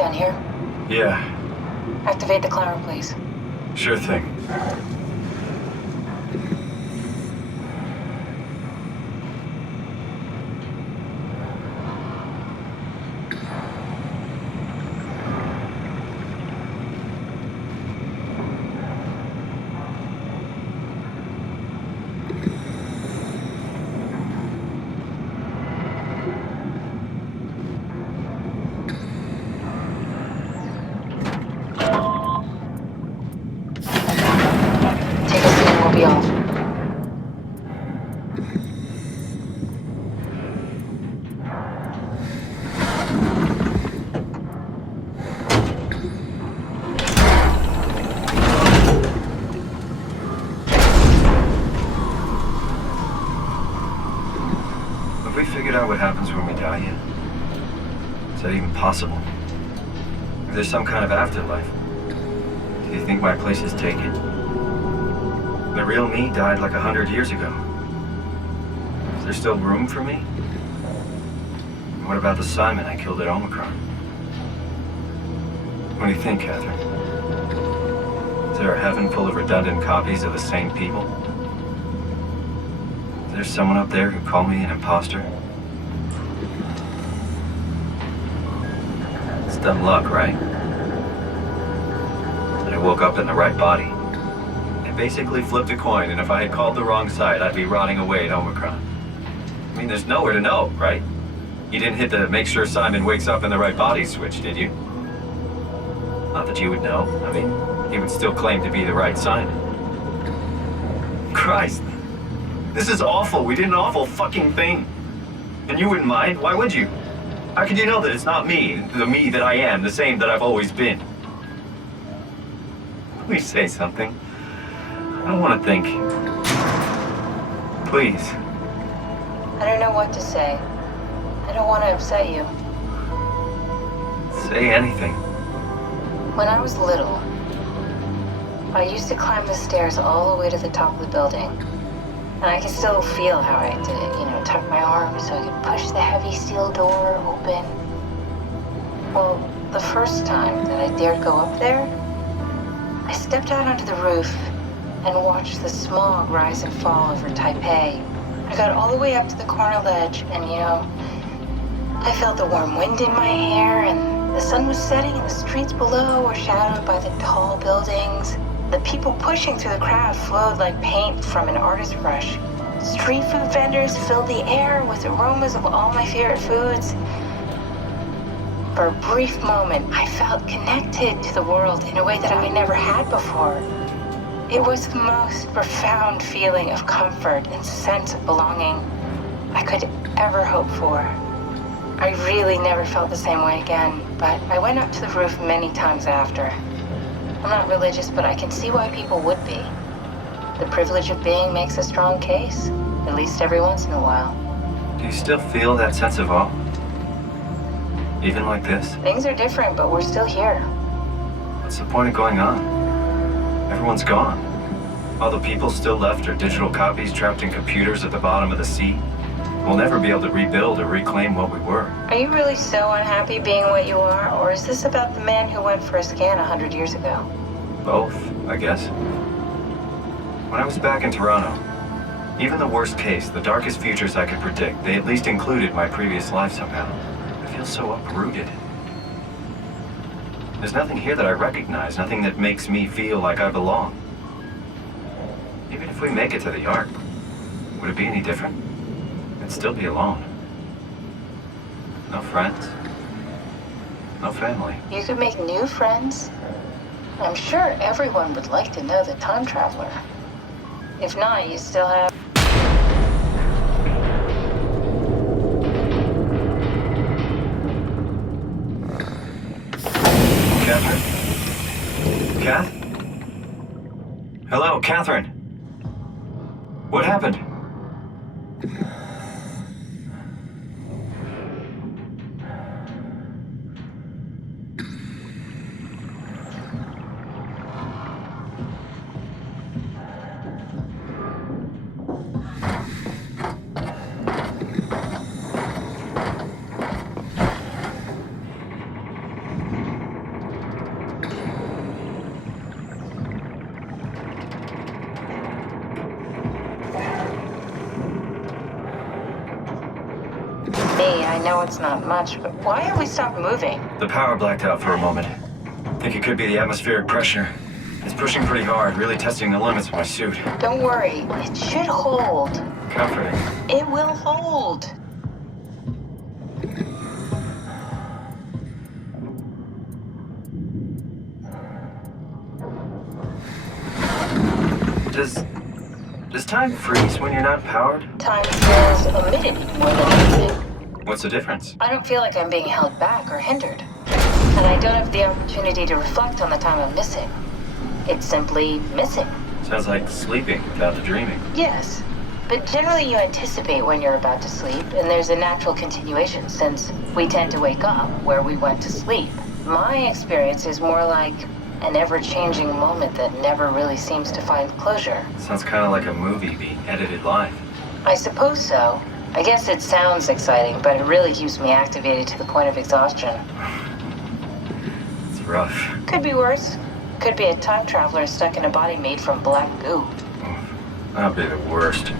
done here? Yeah. Activate the climber, please. Sure thing. Take a seat and we'll be off. Have we figured out what happens when we die yet? Is that even possible? If there's some kind of afterlife, do you think my place is taken? The real me died like 100 years ago. Is there still room for me? And what about the Simon I killed at Omicron? What do you think, Catherine? Is there a heaven full of redundant copies of the same people? Is there someone up there who called me an imposter? It's dumb luck, right? I woke up in the right body. I basically flipped a coin, and if I had called the wrong side, I'd be rotting away at Omicron. I mean, there's nowhere to know, right? You didn't hit the make sure Simon wakes up in the right body switch, did you? Not that you would know. I mean, he would still claim to be the right Simon. Christ. This is awful. We did an awful fucking thing. And you wouldn't mind? Why would you? How could you know that it's not me, the me that I am, the same that I've always been? Please say something. I don't want to think. Please. I don't know what to say. I don't want to upset you. Say anything. When I was little, I used to climb the stairs all the way to the top of the building. And I can still feel how I did it, tuck my arms so I could push the heavy steel door open. Well, the first time that I dared go up there, I stepped out onto the roof and watched the smog rise and fall over Taipei. I got all the way up to the corner ledge and, I felt the warm wind in my hair and the sun was setting and the streets below were shadowed by the tall buildings. The people pushing through the crowd flowed like paint from an artist's brush. Street food vendors filled the air with aromas of all my favorite foods. For a brief moment, I felt connected to the world in a way that I never had before. It was the most profound feeling of comfort and sense of belonging I could ever hope for. I really never felt the same way again, but I went up to the roof many times after. I'm not religious, but I can see why people would be. The privilege of being makes a strong case, at least every once in a while. Do you still feel that sense of awe? Even like this? Things are different, but we're still here. What's the point of going on? Everyone's gone. All the people still left are digital copies trapped in computers at the bottom of the sea. We'll never be able to rebuild or reclaim what we were. Are you really so unhappy being what you are, or is this about the man who went for a scan 100 years ago? Both, I guess. When I was back in Toronto, even the worst case, the darkest futures I could predict, they at least included my previous life somehow. I feel so uprooted. There's nothing here that I recognize, nothing that makes me feel like I belong. Even if we make it to the Ark, would it be any different? I'd still be alone. No friends. No family. You could make new friends. I'm sure everyone would like to know the time traveler. If not, you still have... Catherine? Kath? Hello, Catherine. What happened? know it's not much, but why have we stopped moving? The power blacked out for a moment. Think it could be the atmospheric pressure. It's pushing pretty hard, really testing the limits of my suit. Don't worry, it should hold. Comforting. It will hold. Does time freeze when you're not powered? Time feels omitted more than anything. What's the difference? I don't feel like I'm being held back or hindered. And I don't have the opportunity to reflect on the time I'm missing. It's simply missing. Sounds like sleeping without the dreaming. Yes. But generally you anticipate when you're about to sleep, and there's a natural continuation since we tend to wake up where we went to sleep. My experience is more like an ever-changing moment that never really seems to find closure. Sounds kind of like a movie being edited live. I suppose so. I guess it sounds exciting, but it really keeps me activated to the point of exhaustion. It's rough. Could be worse. Could be a time traveler stuck in a body made from black goo. That'd be the worst.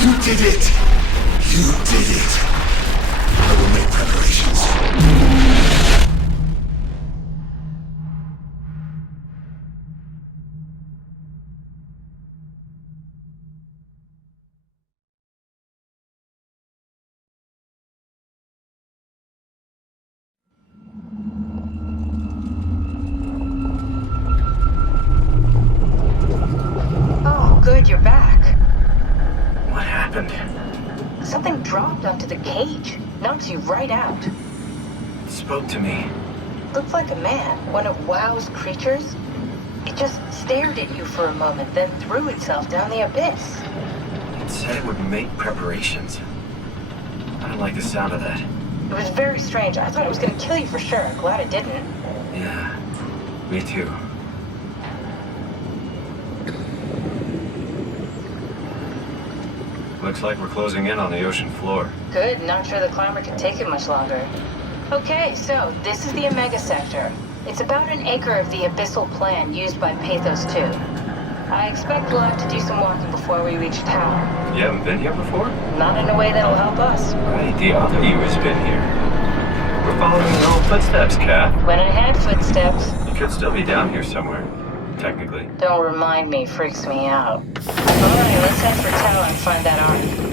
You did it! You did it! I will make preparations. Oh, good, you're back. What happened? Something dropped onto the cage. Knocks you right out. It spoke to me. Looked like a man, one of WoW's creatures. It just stared at you for a moment, then threw itself down the abyss. It said it would make preparations. I don't like the sound of that. It was very strange. I thought it was going to kill you for sure. Glad it didn't. Yeah, me too. Looks like we're closing in on the ocean floor. Good, not sure the climber can take it much longer. Okay, so this is the Omega Sector. It's about an acre of the abyssal plan used by PATHOS-II. I expect we'll have to do some walking before we reach town. You haven't been here before? Not in a way that'll help us. Right, the other you has been here. We're following your old footsteps, Kat. When I had footsteps. You could still be down here somewhere, technically. Don't remind me, freaks me out. Alright, let's head for town and find that ark.